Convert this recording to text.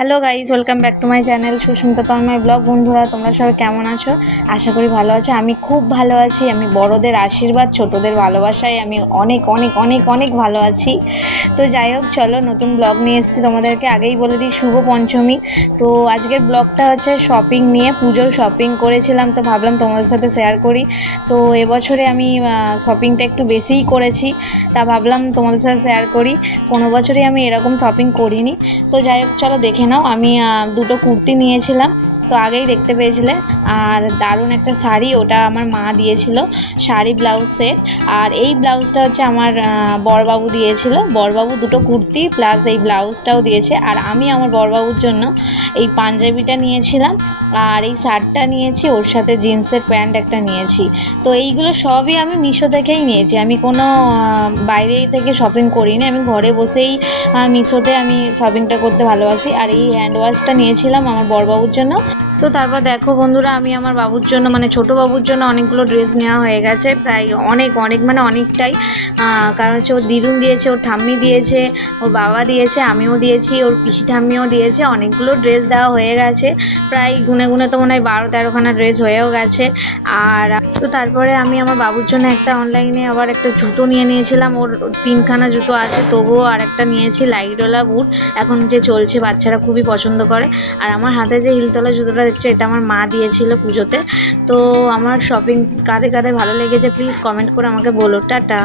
Hello guys, welcome back to my channel Susmita Tanmoy blog. বন্ধুরা, তোমরা সবাই কেমন আছো? আশা করি ভালো আছো। আমি খুব ভালো আছি। আমি বড়দের আশীর্বাদ, ছোটদের ভালোবাসায় আমি অনেক অনেক অনেক অনেক ভালো আছি। তো যাই হোক, চলো নতুন ব্লগ নিয়ে এসেছি তোমাদেরকে। আগেই বলে দিই, শুভ পঞ্চমী। তো আজকের ব্লগটা হচ্ছে শপিং নিয়ে। পুজোর শপিং করেছিলাম, তো ভাবলাম তোমাদের সাথে শেয়ার করি। তো এবছরে আমি শপিংটা একটু বেশিই করেছি, তা ভাবলাম তোমাদের সাথে শেয়ার করি। কোনো বছরই আমি এরকম শপিং করিনি। তো যাই হোক, চলো দেখে নাও। আমি দুটো কুর্তি নিয়েছিলাম, তো আগেই দেখতে পেয়েছিলে। আর দারুণ একটা শাড়ি, ওটা আমার মা দিয়েছিল, শাড়ি ব্লাউজ সেট। আর এই ব্লাউজটা হচ্ছে আমার বড়বাবু দিয়েছিল। বড়বাবু দুটো কুর্তি প্লাস এই ব্লাউজটাও দিয়েছে। আর আমি আমার বড়বাবুর জন্য এই পাঞ্জাবিটা নিয়েছিলাম, আর এই শার্টটা নিয়েছি, ওর সাথে জিন্সের প্যান্ট একটা নিয়েছি। তো এইগুলো সবই আমি মিশো থেকেই নিয়েছি। আমি কোনো বাইরে থেকে শপিং করিনি, আমি ঘরে বসেই মিশোতে আমি শপিংটা করতে ভালোবাসি। আর এই হ্যান্ড ওয়াশটা নিয়েছিলাম আমার বড়বাবুর জন্য। তো তারপর দেখো বন্ধুরা, আমি আমার বাবুর জন্য মানে ছোটো বাবুর জন্য অনেকগুলো ড্রেস নেওয়া হয়ে গেছে, প্রায় অনেক অনেক মানে অনেকটাই। কারণ হচ্ছে ওর দিদুন দিয়েছে, ওর ঠাম্মি দিয়েছে, ওর বাবা দিয়েছে, আমিও দিয়েছি, ওর পিসি ঠাম্মিও দিয়েছে। অনেকগুলো ড্রেস দেওয়া হয়ে গেছে, প্রায় গুনে গুনে তো মনে হয় 12-13খানা ড্রেস হয়েও গেছে। আর তো তারপরে আমি আমার বাবুর জন্য একটা অনলাইনে আবার একটা জুতো নিয়ে নিয়েছিলাম। ওর 3খানা জুতো আছে, তবুও আর একটা নিয়েছি লাইটওয়ালা বুট, এখন যে চলছে, বাচ্চারা খুবই পছন্দ করে। আর আমার হাতে যে হিলতলা জুতোটা দেখছো, এটা আমার মা দিয়েছিল পুজোতে। তো আমার শপিং কাদের কাদের ভালো লেগেছে প্লিজ কমেন্ট করে আমাকে বলো। টাটা।